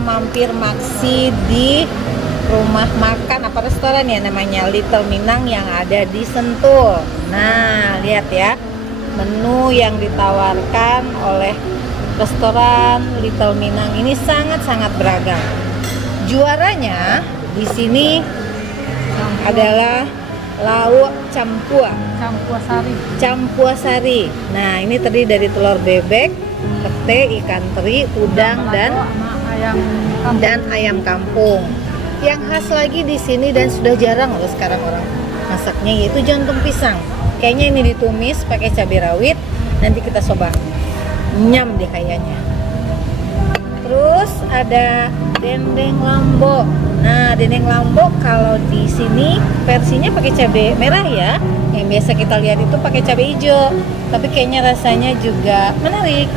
kita mampir maksi di rumah makan apa restoran ya, namanya Little Minang yang ada di Sentul. Nah, lihat ya, menu yang ditawarkan oleh restoran Little Minang ini sangat-sangat beragam. Juaranya di sini adalah lauk campuasari. Nah, ini terdiri dari telur bebek, pete, ikan teri, udang dan ayam kampung. Yang khas lagi di sini dan sudah jarang loh sekarang orang masaknya, yaitu jantung pisang. Kayaknya ini ditumis pakai cabai rawit. Nanti kita coba. Nyam deh kayaknya. Terus ada dendeng lombok. Nah, dendeng lombok kalau di sini versinya pakai cabai merah ya. Yang biasa kita lihat itu pakai cabai hijau. Tapi kayaknya rasanya juga menarik.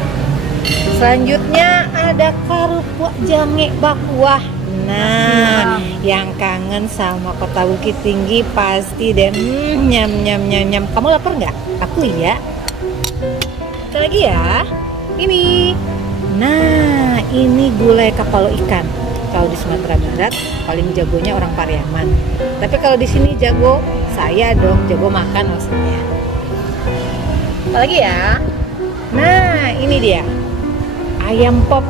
Selanjutnya ada karupuk jange bakuah. Nah, yang kangen sama kota Bukit Tinggi pasti deh nyam. Kamu lapar nggak? Aku ya. Kita lagi ya. Ini. Nah, ini gulai kapalo ikan. Kalau di Sumatera Barat paling jagonya orang Pariaman. Tapi kalau di sini jago saya dong, jago makan maksudnya. Apalagi ya? Nah, ini dia. Ayam pop.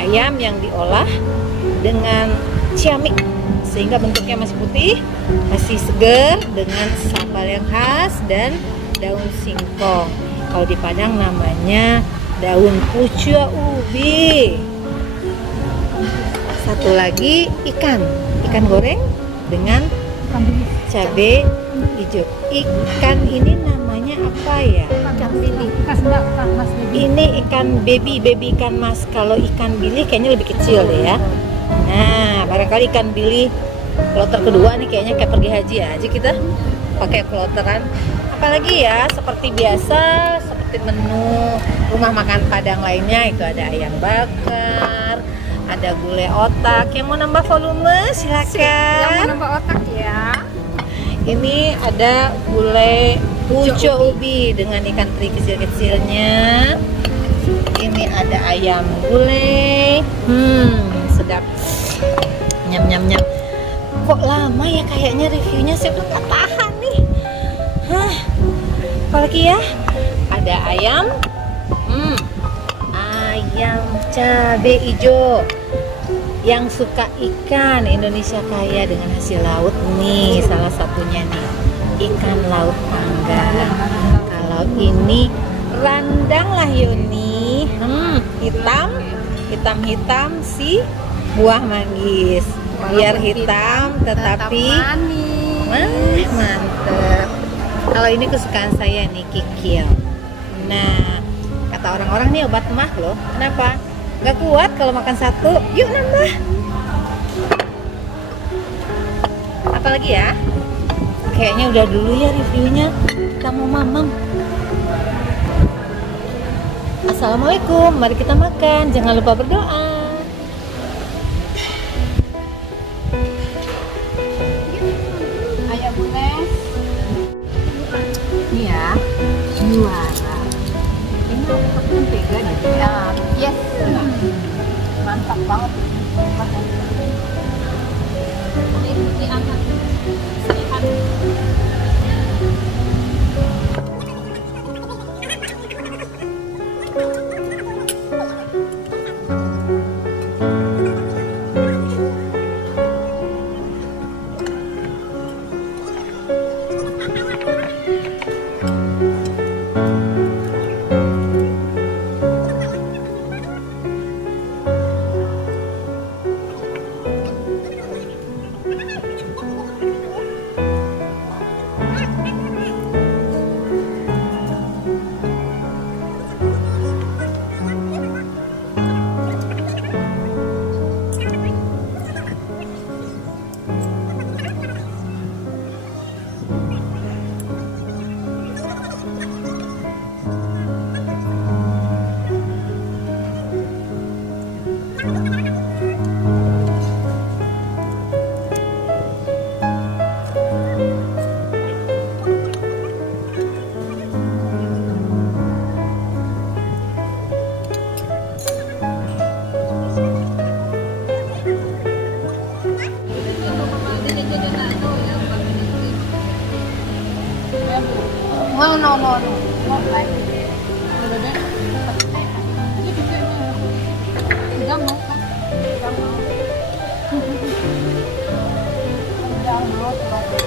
Ayam yang diolah dengan ciamik sehingga bentuknya masih putih, masih segar, dengan sambal yang khas dan daun singkong. Kalau di Padang namanya daun pucua ubi. Satu lagi ikan goreng dengan cabai hijau. Ikan ini namanya apa ya? Ikan bili. Ini ikan baby ikan mas. Kalau ikan bili kayaknya lebih kecil deh ya. Nah, barangkali ikan bili kloter kedua nih kayaknya kayak pergi haji aja kita pakai kloteran. Apalagi ya, seperti biasa, seperti menu rumah makan Padang lainnya, itu ada ayam bakar, ada gulai otak. Yang mau nambah volume silakan. Yang mau nambah otak ya. Ini ada gulai pucuk ubi dengan ikan teri kecil-kecilnya. Ini ada ayam gulai. Sedap. Nyam. Kok lama ya kayaknya reviewnya, saya udah gak tahan nih. Apalagi ya? Ada ayam. Ayam cabai hijau. Yang suka ikan, Indonesia kaya dengan hasil laut nih, salah satunya nih ikan laut panggang. Kalau ini randang lah Yuni, hitam si buah manggis, biar hitam tetapi manis. Mantep. Kalau ini kesukaan saya nih, kikil. Nah, kata orang-orang nih obat mah loh. Kenapa? Gak kuat kalau makan satu, yuk nambah. Apalagi ya? Kayaknya udah dulu ya reviewnya. Kita mau mamam. Assalamualaikum, mari kita makan. Jangan lupa berdoa. Ayam bules. Ini ya, juara. Ini aku pakai mentega nih. Yes. Mantap banget. Ini hangat. No, no, no, no. Not like it. Udah mau kan? Udah mau. Udah mau telur bebek.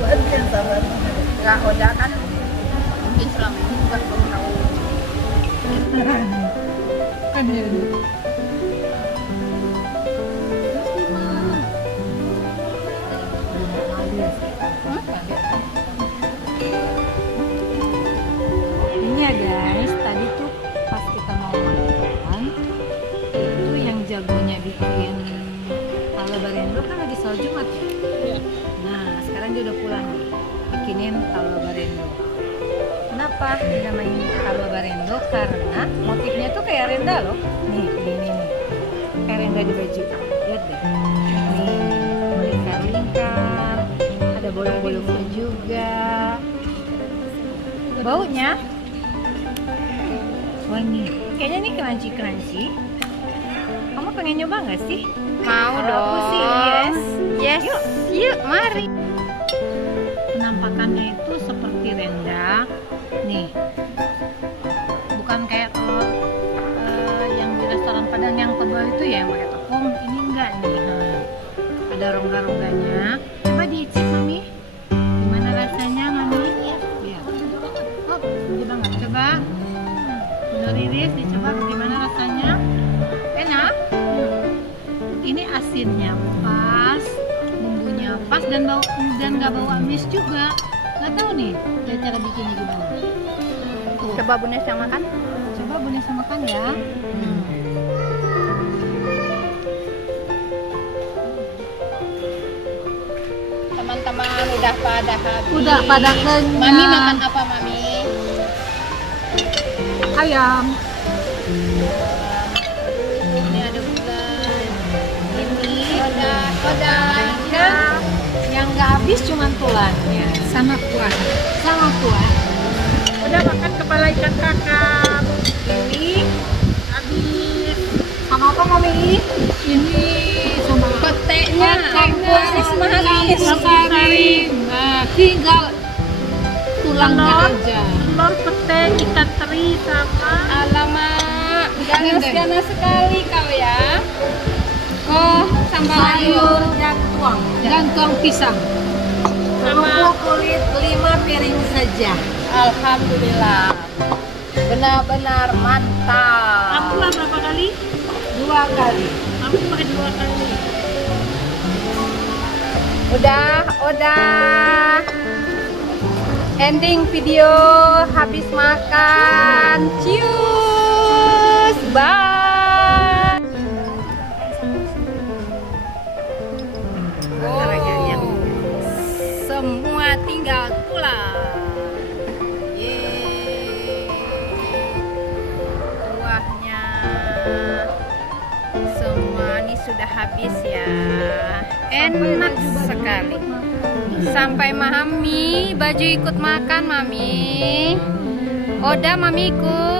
Buat yang sabar. Nggak, udah kan mungkin selama ini juga belum tahu. Kan dia. Ini ya guys, tadi tuh pas kita mau makan itu yang jagonya bikin talo barendo kan lagi sholat Jumat ya. Nah sekarang dia udah pulang nih, bikinin talo barendo. Kenapa dinamain talo barendo? Karena motifnya tuh kayak renda loh. Nih, nih. Kayak renda di baju. Lihat deh. Nih, melingkar-lingkar. Ada bolong-bolongnya juga. Baunya wangi. Kayaknya nih crunchy. Kamu pengen nyoba nggak sih? Mau Kalau dong. aku sih yes. Yes. Yuk, mari. Penampakannya itu seperti renda. Nih, bukan kayak telur yang di restoran Padang yang tebal itu ya, yang pakai tepung. Ini enggak nih. Nah, ada rongga-rongganya. Coba diicip mami. Gimana rasanya mami? Ya. Oh, gede banget. Coba. Bener iris, dicoba bagaimana rasanya? Enak. Ini asinnya pas, bumbunya pas dan nggak bau amis juga. Nggak tahu nih cara bikinnya gimana. Tuh. Coba Bunda yang makan. Coba Bunda makan ya. Teman-teman udah pada habis. Udah pada kenyang. Mami makan apa, Mami? Ayam. Ini ada gula. Ini Udah. yang nggak habis cuma tulangnya sama kuah. Udah makan kepala ikan kakap. Ini habis. Sama apa mami? Ini sama Peteknya. campur manis. Nah, tinggal tulangnya aja. Telur pete, ikan teri sama. Alamak, ganas sekali kau ya. Oh, sambal Sayur dan tuang pisang. Sama. Kulit 5 piring saja. Alhamdulillah. Benar-benar mantap. Aku lah berapa kali? 2 kali. Aku pakai 2 kali. Udah. Ending video habis makan. Cheers. Bye. Semua tinggal pulang. Yeay. Kuahnya semua ini sudah habis ya. Enak sekali. Sampai Mami, baju ikut makan Mami. Oda Mami ikut.